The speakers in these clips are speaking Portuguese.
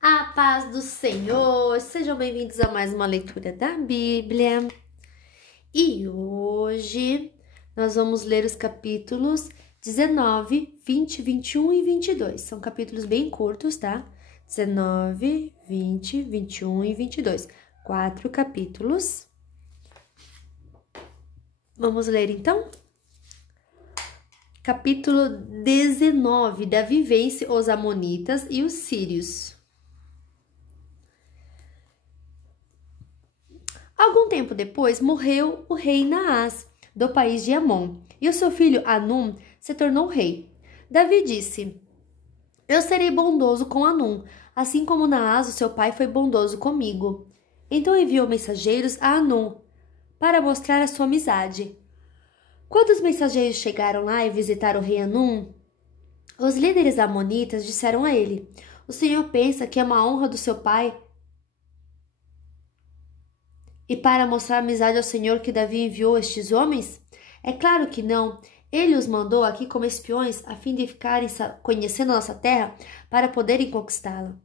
A paz do Senhor, sejam bem-vindos a mais uma leitura da Bíblia. E hoje nós vamos ler os capítulos 19, 20, 21 e 22. São capítulos bem curtos, tá? 19, 20, 21 e 22. 4 capítulos. Vamos ler então? Capítulo 19, Davi vence os Amonitas e os Sírios. Algum tempo depois, morreu o rei Naás, do país de Amon, e o seu filho Anum se tornou rei. Davi disse: Eu serei bondoso com Anum, assim como Naás, o seu pai, foi bondoso comigo. Então enviou mensageiros a Anum, para mostrar a sua amizade. Quando os mensageiros chegaram lá e visitaram o rei Anum, os líderes amonitas disseram a ele: O senhor pensa que é uma honra do seu pai e para mostrar amizade ao Senhor que Davi enviou estes homens? É claro que não. Ele os mandou aqui como espiões a fim de ficarem conhecendo a nossa terra para poderem conquistá-la.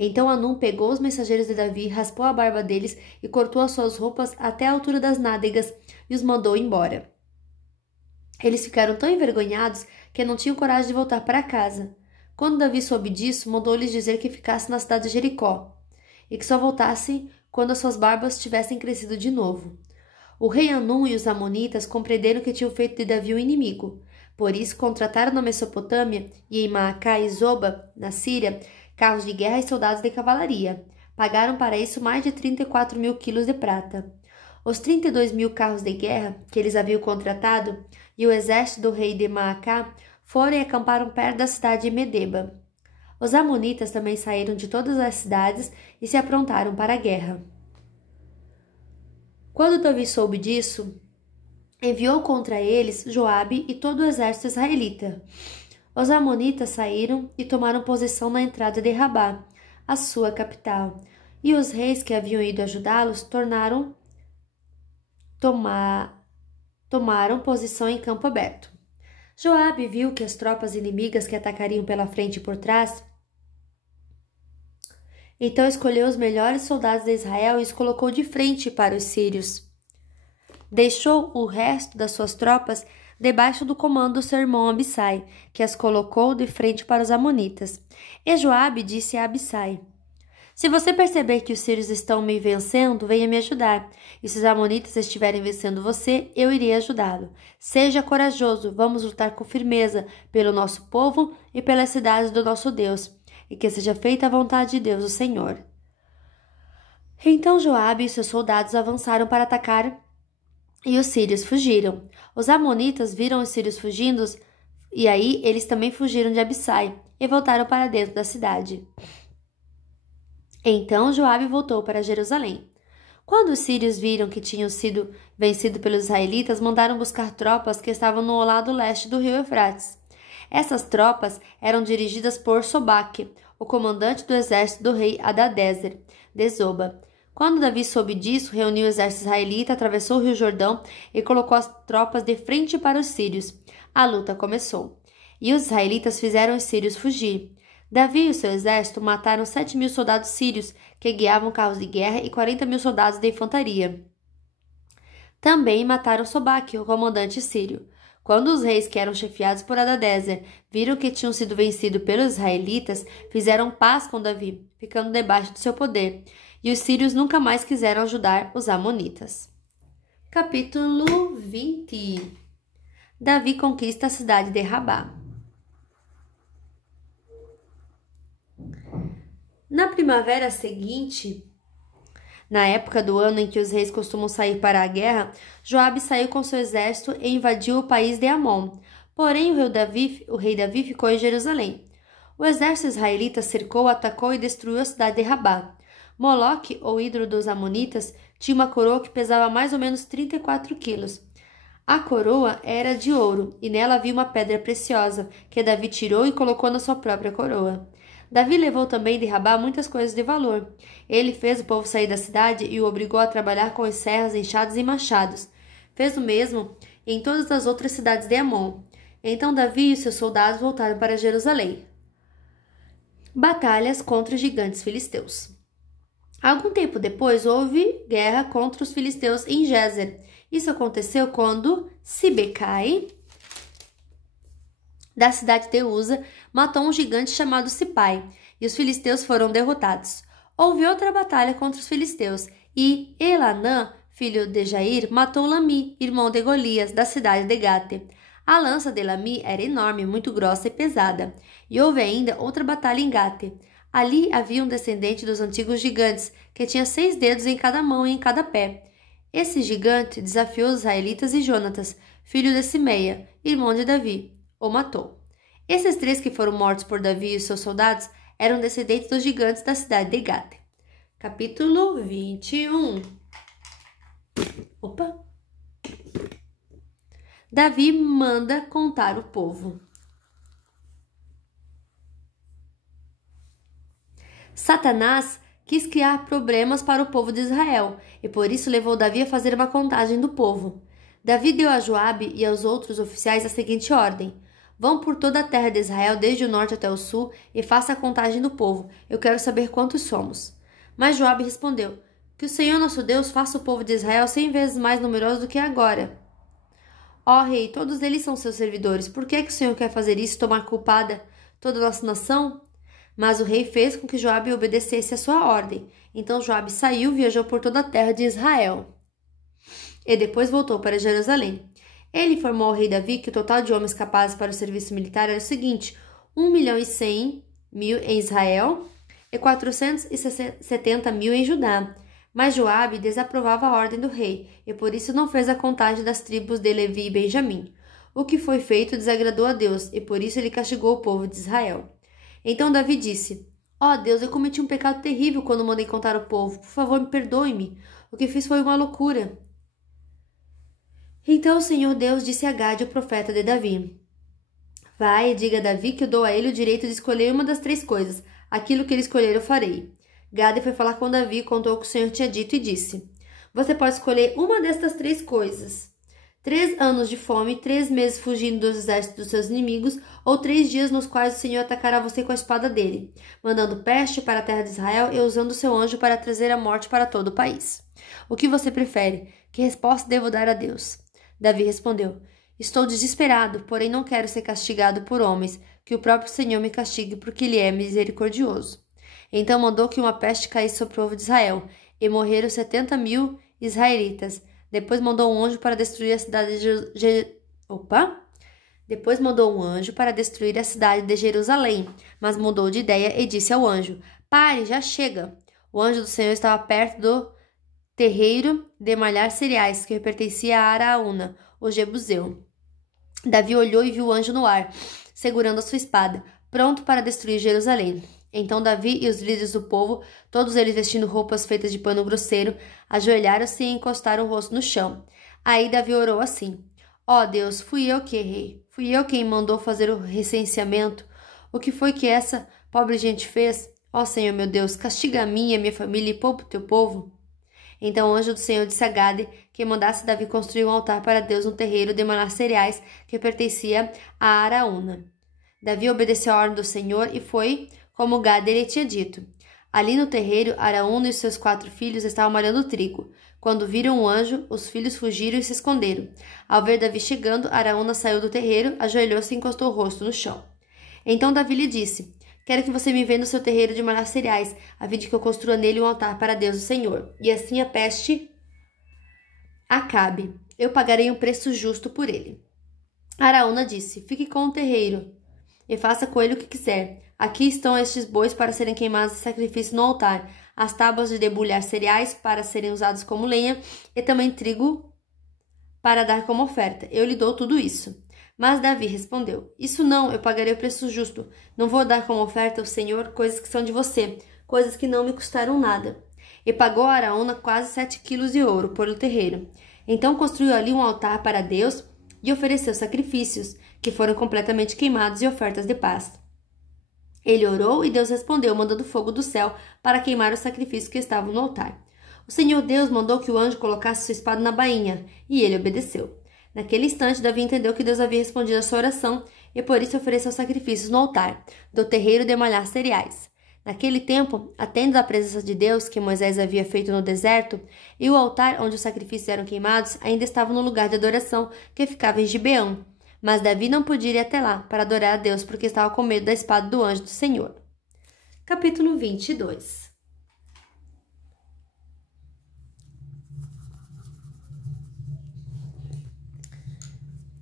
Então Anum pegou os mensageiros de Davi, raspou a barba deles e cortou as suas roupas até a altura das nádegas e os mandou embora. Eles ficaram tão envergonhados que não tinham coragem de voltar para casa. Quando Davi soube disso, mandou-lhes dizer que ficassem na cidade de Jericó e que só voltassem quando as suas barbas tivessem crescido de novo. O rei Anum e os amonitas compreenderam que tinham feito de Davi um inimigo. Por isso, contrataram na Mesopotâmia e em Maacá e Zoba, na Síria, carros de guerra e soldados de cavalaria. Pagaram para isso mais de 34 mil quilos de prata. Os 32 mil carros de guerra que eles haviam contratado e o exército do rei de Maacá foram e acamparam perto da cidade de Medeba. Os amonitas também saíram de todas as cidades e se aprontaram para a guerra. Quando Davi soube disso, enviou contra eles Joabe e todo o exército israelita. Os amonitas saíram e tomaram posição na entrada de Rabá, a sua capital, e os reis que haviam ido ajudá-los tomaram posição em campo aberto. Joabe viu que as tropas inimigas que atacariam pela frente e por trás. Então escolheu os melhores soldados de Israel e os colocou de frente para os sírios. Deixou o resto das suas tropas debaixo do comando do seu irmão Abissai, que as colocou de frente para os amonitas. E Joabe disse a Abissai: Se você perceber que os sírios estão me vencendo, venha me ajudar. E se os amonitas estiverem vencendo você, eu irei ajudá-lo. Seja corajoso, vamos lutar com firmeza pelo nosso povo e pelas cidades do nosso Deus, e que seja feita a vontade de Deus, o Senhor. Então Joabe e seus soldados avançaram para atacar e os sírios fugiram. Os amonitas viram os sírios fugindo e aí eles também fugiram de Abissai e voltaram para dentro da cidade. Então Joabe voltou para Jerusalém. Quando os sírios viram que tinham sido vencidos pelos israelitas, mandaram buscar tropas que estavam no lado leste do rio Eufrates. Essas tropas eram dirigidas por Sobaque, o comandante do exército do rei Hadadezer, de Zoba. Quando Davi soube disso, reuniu o exército israelita, atravessou o rio Jordão e colocou as tropas de frente para os sírios. A luta começou. E os israelitas fizeram os sírios fugir. Davi e o seu exército mataram 7 mil soldados sírios que guiavam carros de guerra e 40 mil soldados de infantaria. Também mataram Sobaque, o comandante sírio. Quando os reis que eram chefiados por Hadadezer viram que tinham sido vencidos pelos israelitas, fizeram paz com Davi, ficando debaixo do seu poder, e os sírios nunca mais quiseram ajudar os amonitas. Capítulo 20. Davi conquista a cidade de Rabá. Na primavera seguinte, na época do ano em que os reis costumam sair para a guerra, Joabe saiu com seu exército e invadiu o país de Amon. Porém, o rei Davi ficou em Jerusalém. O exército israelita cercou, atacou e destruiu a cidade de Rabá. Moloque, ou ídolo dos amonitas, tinha uma coroa que pesava mais ou menos 34 quilos. A coroa era de ouro, e nela havia uma pedra preciosa, que Davi tirou e colocou na sua própria coroa. Davi levou também de Rabá muitas coisas de valor. Ele fez o povo sair da cidade e o obrigou a trabalhar com as serras, enxados e machados. Fez o mesmo em todas as outras cidades de Amon. Então Davi e seus soldados voltaram para Jerusalém. Batalhas contra os gigantes filisteus. Algum tempo depois, houve guerra contra os filisteus em Gézer. Isso aconteceu quando Sibecai, da cidade de Uza, matou um gigante chamado Sipai, e os filisteus foram derrotados. Houve outra batalha contra os filisteus, e Elanã, filho de Jair, matou Lami, irmão de Golias, da cidade de Gate. A lança de Lami era enorme, muito grossa e pesada. E houve ainda outra batalha em Gate. Ali havia um descendente dos antigos gigantes, que tinha 6 dedos em cada mão e em cada pé. Esse gigante desafiou os israelitas e Jonatas, filho de Simeia, irmão de Davi, o matou. Esses 3 que foram mortos por Davi e seus soldados eram descendentes dos gigantes da cidade de Gate. Capítulo 21. Davi manda contar o povo. Satanás quis criar problemas para o povo de Israel, e por isso levou Davi a fazer uma contagem do povo. Davi deu a Joabe e aos outros oficiais a seguinte ordem: vão por toda a terra de Israel, desde o norte até o sul, e faça a contagem do povo. Eu quero saber quantos somos. Mas Joabe respondeu: que o Senhor nosso Deus faça o povo de Israel 100 vezes mais numeroso do que agora. Ó rei, todos eles são seus servidores. Por que o Senhor quer fazer isso e tomar culpada toda a nossa nação? Mas o rei fez com que Joabe obedecesse a sua ordem. Então Joabe saiu e viajou por toda a terra de Israel. E depois voltou para Jerusalém. Ele informou ao rei Davi que o total de homens capazes para o serviço militar era o seguinte: 1.100.000 em Israel e 470.000 em Judá. Mas Joabe desaprovava a ordem do rei, e por isso não fez a contagem das tribos de Levi e Benjamim. O que foi feito desagradou a Deus, e por isso ele castigou o povo de Israel. Então Davi disse: ó Deus, eu cometi um pecado terrível quando mandei contar o povo. Por favor, me perdoe-me. O que fiz foi uma loucura. Então o Senhor Deus disse a Gade, o profeta de Davi: vai e diga a Davi que eu dou a ele o direito de escolher uma das 3 coisas. Aquilo que ele escolher eu farei. Gade foi falar com Davi, contou o que o Senhor tinha dito e disse: você pode escolher uma destas 3 coisas. 3 anos de fome, 3 meses fugindo dos exércitos dos seus inimigos, ou 3 dias nos quais o Senhor atacará você com a espada dele, mandando peste para a terra de Israel e usando seu anjo para trazer a morte para todo o país. O que você prefere? Que resposta devo dar a Deus? Davi respondeu: estou desesperado, porém não quero ser castigado por homens, que o próprio Senhor me castigue, porque ele é misericordioso. Então mandou que uma peste caísse sobre o povo de Israel, e morreram 70.000 israelitas. Depois mandou um anjo para destruir a cidade de Jerusalém, mas mudou de ideia e disse ao anjo: pare, já chega. O anjo do Senhor estava perto do terreiro de malhar cereais, que pertencia a Araúna, o jebuseu. Davi olhou e viu o anjo no ar, segurando a sua espada, pronto para destruir Jerusalém. Então Davi e os líderes do povo, todos eles vestindo roupas feitas de pano grosseiro, ajoelharam-se e encostaram o rosto no chão. Aí Davi orou assim: ó Deus, fui eu que errei. Fui eu quem mandou fazer o recenseamento. O que foi que essa pobre gente fez? Ó Senhor meu Deus, castiga a mim e a minha família e poupa o teu povo. Então o anjo do Senhor disse a Gade que mandasse Davi construir um altar para Deus no terreiro de manar cereais que pertencia a Araúna. Davi obedeceu a ordem do Senhor e foi como Gade lhe tinha dito. Ali no terreiro, Araúna e seus 4 filhos estavam malhando trigo. Quando viram o anjo, os filhos fugiram e se esconderam. Ao ver Davi chegando, Araúna saiu do terreiro, ajoelhou-se e encostou o rosto no chão. Então Davi lhe disse: quero que você me venda no seu terreiro de malhar cereais, a fim de que eu construa nele um altar para Deus o Senhor, e assim a peste acabe. Eu pagarei um preço justo por ele. Araúna disse: fique com o terreiro e faça com ele o que quiser. Aqui estão estes bois para serem queimados em sacrifício no altar, as tábuas de debulhar cereais para serem usados como lenha e também trigo para dar como oferta. Eu lhe dou tudo isso. Mas Davi respondeu: isso não, eu pagarei o preço justo. Não vou dar como oferta ao Senhor coisas que são de você, coisas que não me custaram nada. E pagou a Araúna quase 7 quilos de ouro por o terreiro. Então construiu ali um altar para Deus e ofereceu sacrifícios, que foram completamente queimados, e ofertas de paz. Ele orou e Deus respondeu, mandando fogo do céu para queimar os sacrifícios que estavam no altar. O Senhor Deus mandou que o anjo colocasse sua espada na bainha, e ele obedeceu. Naquele instante, Davi entendeu que Deus havia respondido a sua oração e por isso ofereceu sacrifícios no altar do terreiro de malhar cereais. Naquele tempo, a tenda da presença de Deus, que Moisés havia feito no deserto, e o altar onde os sacrifícios eram queimados, ainda estavam no lugar de adoração que ficava em Gibeão. Mas Davi não podia ir até lá para adorar a Deus, porque estava com medo da espada do anjo do Senhor. Capítulo 22.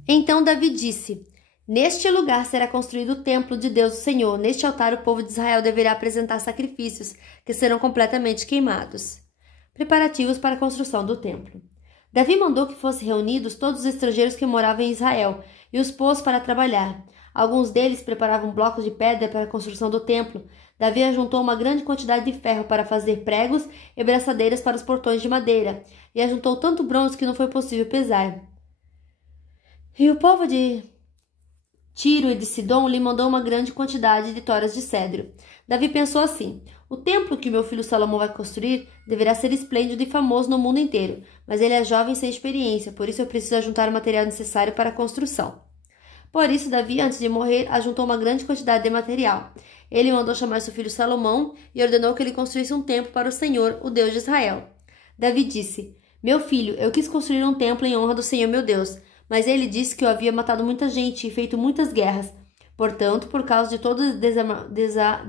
Então Davi disse: Neste lugar será construído o templo de Deus o Senhor. Neste altar o povo de Israel deverá apresentar sacrifícios, que serão completamente queimados. Preparativos para a construção do templo. Davi mandou que fossem reunidos todos os estrangeiros que moravam em Israel e os pôs para trabalhar. Alguns deles preparavam blocos de pedra para a construção do templo. Davi ajuntou uma grande quantidade de ferro para fazer pregos e braçadeiras para os portões de madeira, e ajuntou tanto bronze que não foi possível pesar. E o povo de Tiro e de Sidom lhe mandou uma grande quantidade de toras de cedro. Davi pensou assim: o templo que meu filho Salomão vai construir deverá ser esplêndido e famoso no mundo inteiro, mas ele é jovem sem experiência, por isso eu preciso ajuntar o material necessário para a construção. Por isso, Davi, antes de morrer, ajuntou uma grande quantidade de material. Ele mandou chamar seu filho Salomão e ordenou que ele construísse um templo para o Senhor, o Deus de Israel. Davi disse: Meu filho, eu quis construir um templo em honra do Senhor meu Deus, mas ele disse que eu havia matado muita gente e feito muitas guerras. Portanto, por causa de todo o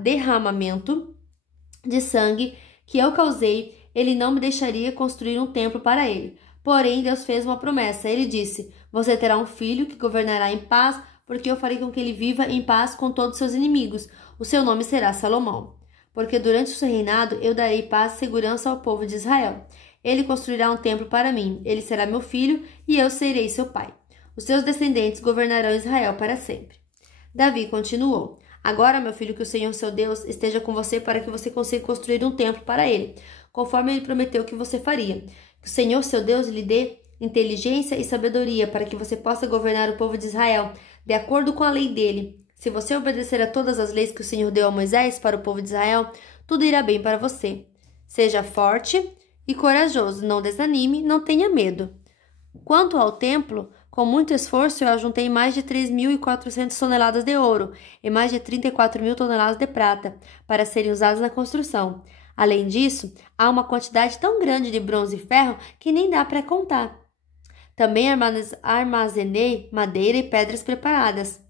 derramamento de sangue que eu causei, ele não me deixaria construir um templo para ele. Porém, Deus fez uma promessa. Ele disse: Você terá um filho que governará em paz, porque eu farei com que ele viva em paz com todos seus inimigos. O seu nome será Salomão. Porque durante o seu reinado eu darei paz e segurança ao povo de Israel. Ele construirá um templo para mim. Ele será meu filho e eu serei seu pai. Os seus descendentes governarão Israel para sempre. Davi continuou: Agora, meu filho, que o Senhor seu Deus esteja com você para que você consiga construir um templo para ele, conforme ele prometeu que você faria. Que o Senhor seu Deus lhe dê inteligência e sabedoria para que você possa governar o povo de Israel de acordo com a lei dele. Se você obedecer a todas as leis que o Senhor deu a Moisés para o povo de Israel, tudo irá bem para você. Seja forte e corajoso, não desanime, não tenha medo. Quanto ao templo, com muito esforço eu ajuntei mais de 3.400 toneladas de ouro e mais de 34.000 toneladas de prata para serem usadas na construção. Além disso, há uma quantidade tão grande de bronze e ferro que nem dá para contar. Também armazenei madeira e pedras preparadas,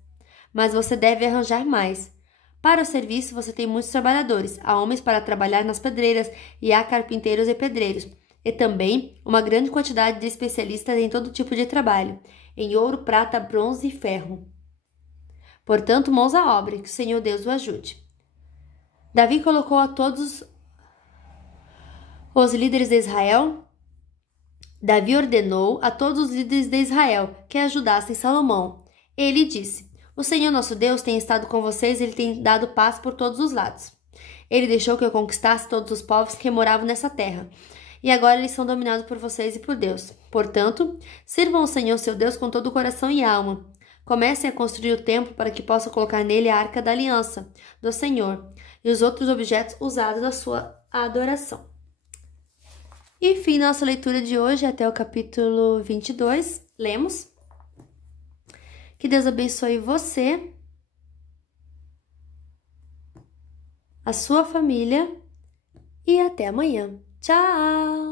mas você deve arranjar mais. Para o serviço, você tem muitos trabalhadores. Há homens para trabalhar nas pedreiras e há carpinteiros e pedreiros. E também uma grande quantidade de especialistas em todo tipo de trabalho, em ouro, prata, bronze e ferro. Portanto, mãos à obra, que o Senhor Deus o ajude. Davi colocou a todos os líderes de Israel. Davi ordenou a todos os líderes de Israel que ajudassem Salomão. Ele disse: O Senhor nosso Deus tem estado com vocês e ele tem dado paz por todos os lados. Ele deixou que eu conquistasse todos os povos que moravam nessa terra. E agora eles são dominados por vocês e por Deus. Portanto, sirvam ao Senhor seu Deus com todo o coração e alma. Comecem a construir o templo para que possa colocar nele a arca da aliança do Senhor e os outros objetos usados na sua adoração. E fim nossa leitura de hoje até o capítulo 22. Lemos. Que Deus abençoe você, a sua família e até amanhã. Tchau!